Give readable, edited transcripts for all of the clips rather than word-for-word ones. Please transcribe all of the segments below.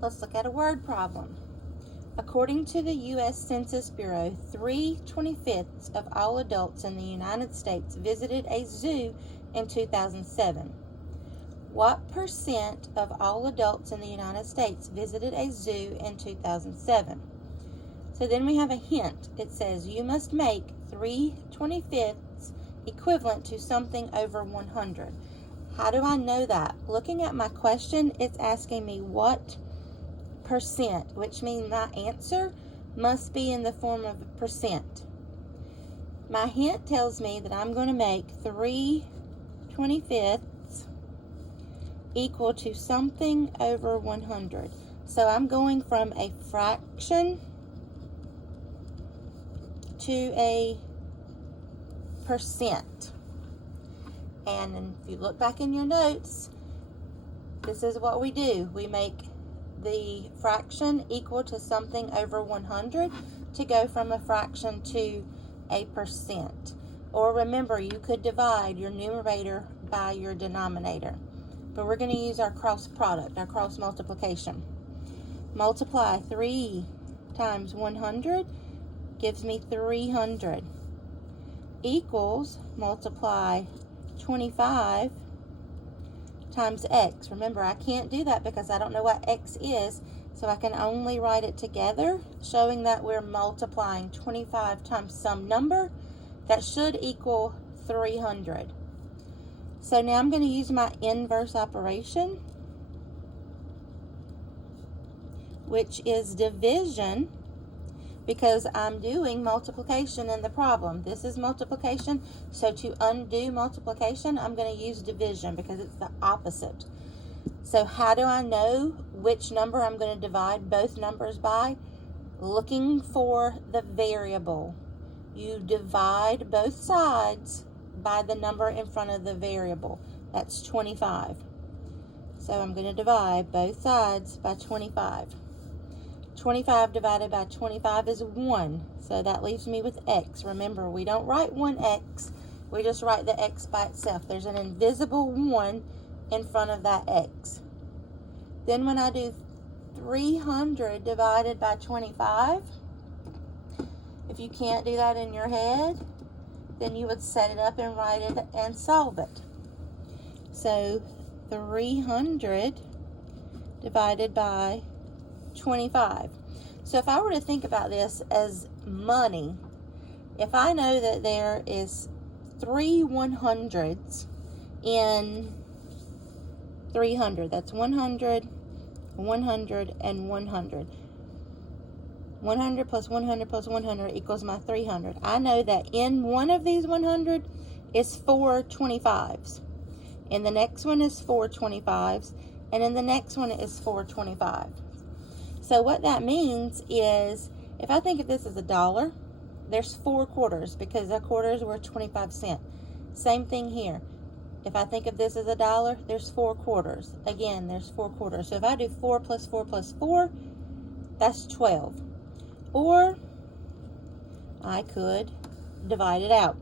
Let's look at a word problem. According to the U.S. Census Bureau, 3/25 of all adults in the United States visited a zoo in 2007. What percent of all adults in the United States visited a zoo in 2007? So then we have a hint. It says you must make 3/25 equivalent to something over 100. How do I know that? Looking at my question, it's asking me what percent, which means my answer must be in the form of a percent. My hint tells me that I'm going to make 3/25 equal to something over 100. So I'm going from a fraction to a percent. And if you look back in your notes, this is what we do. We make the fraction equal to something over 100 to go from a fraction to a percent. Or remember, you could divide your numerator by your denominator. But we're going to use our cross product, our cross multiplication. Multiply 3 times 100 gives me 300. Equals, multiply 25 times x. Remember, I can't do that because I don't know what x is, so I can only write it together, showing that we're multiplying 25 times some number that should equal 300. So now I'm going to use my inverse operation, which is division, because I'm doing multiplication in the problem. This is multiplication, so to undo multiplication, I'm going to use division because it's the opposite. So how do I know which number I'm going to divide both numbers by? Looking for the variable. You divide both sides by the number in front of the variable. That's 25. So I'm going to divide both sides by 25. 25 divided by 25 is 1, so that leaves me with x. Remember, we don't write 1x, we just write the x by itself. There's an invisible 1 in front of that x. Then when I do 300 divided by 25, if you can't do that in your head, then you would set it up and write it and solve it. So 300 divided by 25. So if I were to think about this as money, if I know that there is 3 100s in 300, that's 100, 100, and 100. 100 plus 100 plus 100 equals my 300. I know that in one of these 100 is 4 25s. In the next one is 4 25s. And in the next one is 4 25s. So what that means is, if I think of this as $1, there's 4 quarters because a quarter is worth 25 cents. Same thing here. If I think of this as $1, there's 4 quarters. Again, there's 4 quarters. So if I do 4 plus 4 plus 4, that's 12. Or I could divide it out.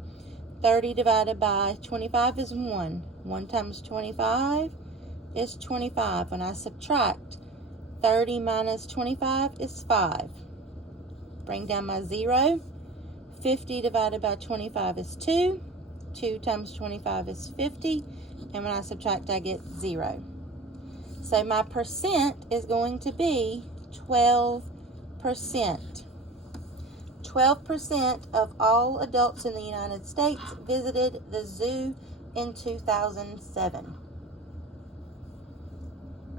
30 divided by 25 is 1. 1 times 25 is 25. When I subtract, 30 minus 25 is 5. Bring down my 0. 50 divided by 25 is 2. 2 times 25 is 50. And when I subtract, I get 0. So my percent is going to be 12%. 12% of all adults in the United States visited the zoo in 2007.